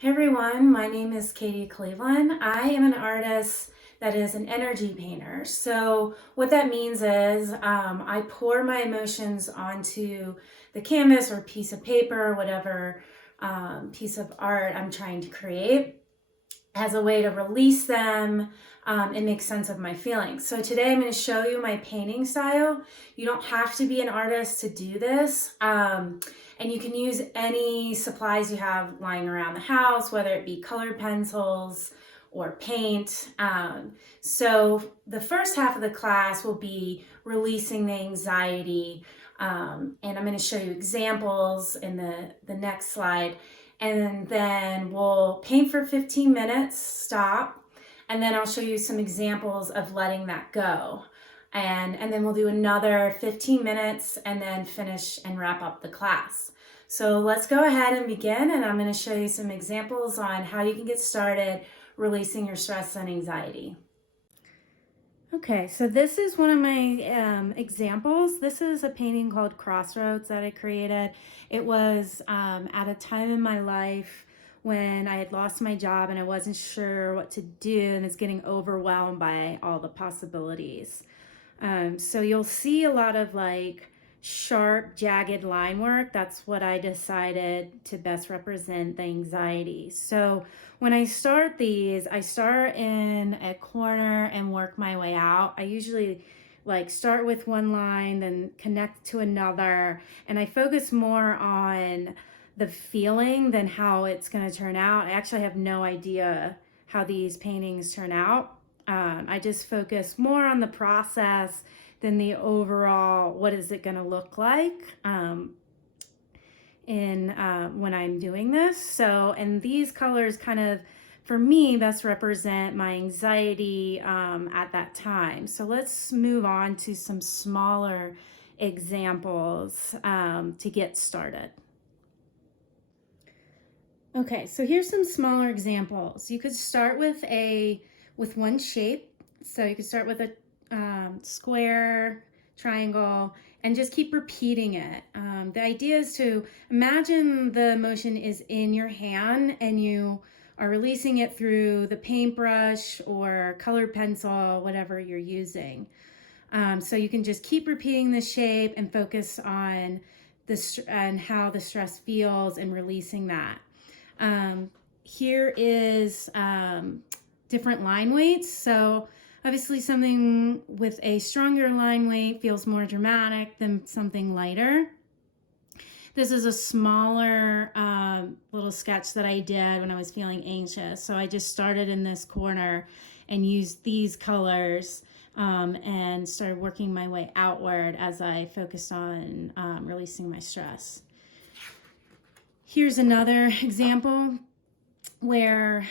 Hey everyone, my name is Katie Cleveland. I am an artist that is an energy painter. So, what that means is I pour my emotions onto the canvas or piece of paper, whatever piece of art I'm trying to create, as a way to release them and make sense of my feelings. So today I'm going to show you my painting style. You don't have to be an artist to do this. And you can use any supplies you have lying around the house, whether it be colored pencils or paint. So the first half of the class will be releasing the anxiety. And I'm going to show you examples in the next slide. And then we'll paint for 15 minutes, stop, and then I'll show you some examples of letting that go. And then we'll do another 15 minutes and then finish and wrap up the class. So let's go ahead and begin, and I'm going to show you some examples on how you can get started releasing your stress and anxiety. Okay, so this is one of my examples. This is a painting called Crossroads that I created. It was at a time in my life when I had lost my job and I wasn't sure what to do and was getting overwhelmed by all the possibilities. So you'll see a lot of like sharp, jagged line work. That's what I decided to best represent the anxiety. So when I start these, I start in a corner and work my way out. I usually like start with one line, then connect to another, and I focus more on the feeling than how it's going to turn out. I actually have no idea how these paintings turn out. I just focus more on the process than the overall, what is it going to look like when I'm doing this. So, and these colors kind of, for me, best represent my anxiety at that time. So let's move on to some smaller examples to get started. Okay, so here's some smaller examples. You could start with one shape. So you could start with a square, triangle, and just keep repeating it. The idea is to imagine the motion is in your hand and you are releasing it through the paintbrush or colored pencil, whatever you're using. So you can just keep repeating the shape and focus on and how the stress feels and releasing that. Here is different line weights. So obviously something with a stronger line weight feels more dramatic than something lighter. This is a smaller little sketch that I did when I was feeling anxious. So I just started in this corner and used these colors and started working my way outward as I focused on releasing my stress. Here's another example where,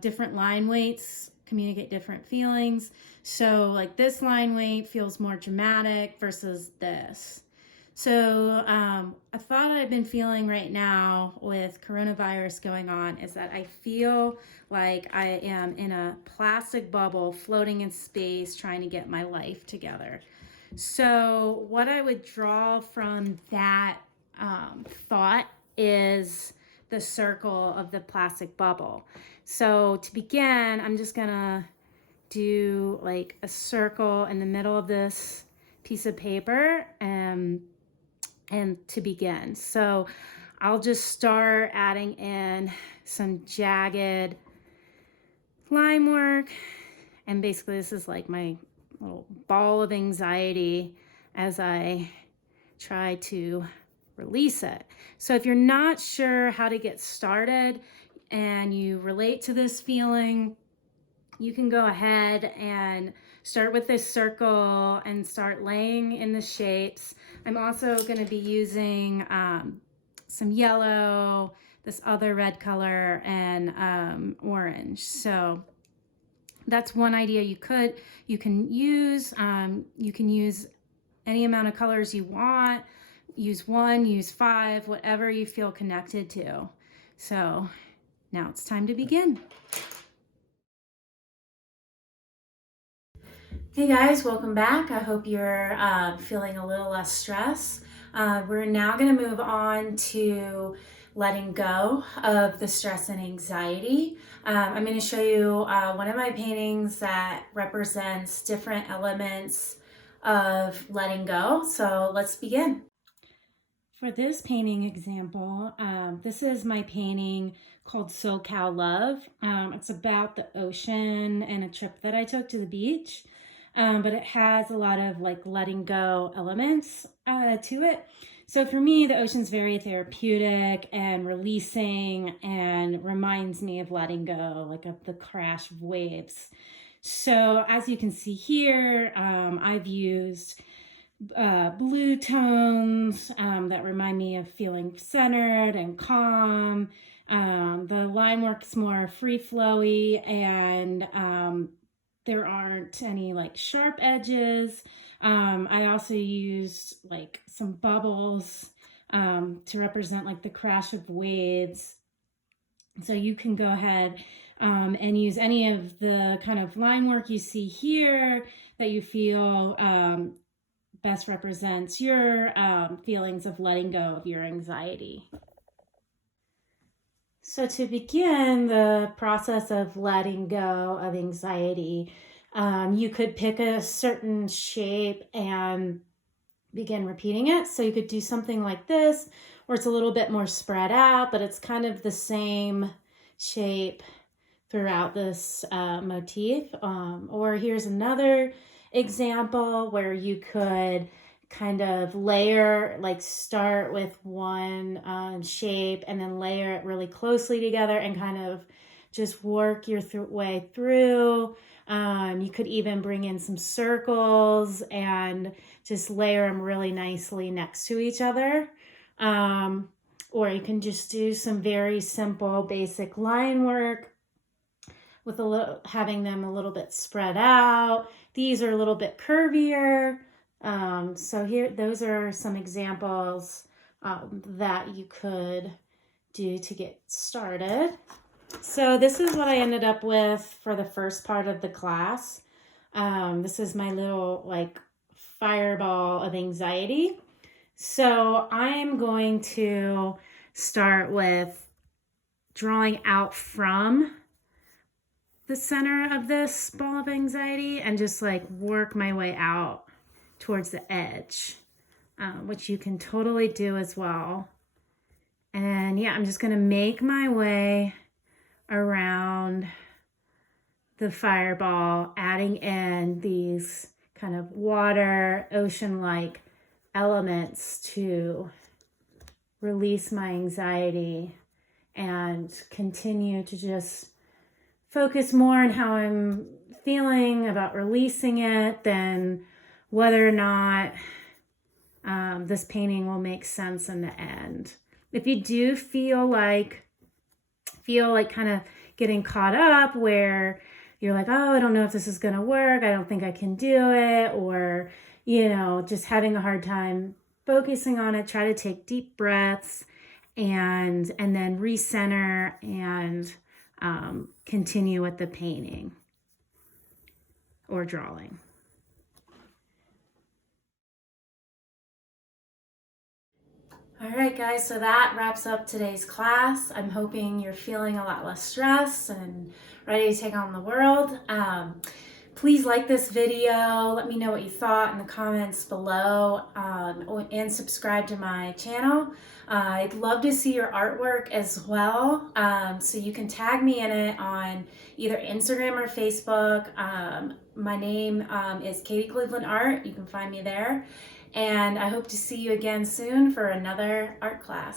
different line weights communicate different feelings. So like this line weight feels more dramatic versus this. So a thought I've been feeling right now with coronavirus going on is that I feel like I am in a plastic bubble floating in space trying to get my life together. So what I would draw from that thought is the circle of the plastic bubble. So to begin, I'm just gonna do like a circle in the middle of this piece of paper and to begin. So I'll just start adding in some jagged line work, and basically this is like my little ball of anxiety as I try to release it. So if you're not sure how to get started and you relate to this feeling, you can go ahead and start with this circle and start laying in the shapes. I'm also going to be using some yellow, this other red color, and orange. So that's one idea you can use. You can use any amount of colors you want. Use 1, use 5, whatever you feel connected to. So now it's time to begin. Hey guys, welcome back. I hope you're feeling a little less stress. We're now going to move on to letting go of the stress and anxiety. I'm going to show you one of my paintings that represents different elements of letting go. So let's begin. For this painting example, this is my painting called SoCal Love. It's about the ocean and a trip that I took to the beach, but it has a lot of like letting go elements to it. So for me, the ocean's very therapeutic and releasing and reminds me of letting go, like of the crash of waves. So as you can see here, I've used blue tones that remind me of feeling centered and calm. The line work's more free flowy, and there aren't any like sharp edges. I also used like some bubbles to represent like the crash of waves. So you can go ahead and use any of the kind of line work you see here that you feel best represents your feelings of letting go of your anxiety. So to begin the process of letting go of anxiety, you could pick a certain shape and begin repeating it. So you could do something like this, where it's a little bit more spread out, but it's kind of the same shape throughout this motif. Or here's another example where you could kind of layer, like start with one shape and then layer it really closely together and kind of just work your way through. You could even bring in some circles and just layer them really nicely next to each other. Or you can just do some very simple basic line work with having them a little bit spread out. These are a little bit curvier. So here, those are some examples that you could do to get started. So this is what I ended up with for the first part of the class. This is my little like fireball of anxiety. So I'm going to start with drawing out from the center of this ball of anxiety and just like work my way out towards the edge, which you can totally do as well. And yeah, I'm just gonna make my way around the fireball, adding in these kind of water, ocean-like elements to release my anxiety and continue to just focus more on how I'm feeling about releasing it than whether or not this painting will make sense in the end. If you do feel like kind of getting caught up where you're like, oh, I don't know if this is gonna work, I don't think I can do it, or just having a hard time focusing on it, try to take deep breaths and then recenter and continue with the painting or drawing. All right, guys, so that wraps up today's class. I'm hoping you're feeling a lot less stressed and ready to take on the world. Please like this video. Let me know what you thought in the comments below, and subscribe to my channel. I'd love to see your artwork as well. So you can tag me in it on either Instagram or Facebook. My name is Katie Cleveland Art. You can find me there. And I hope to see you again soon for another art class.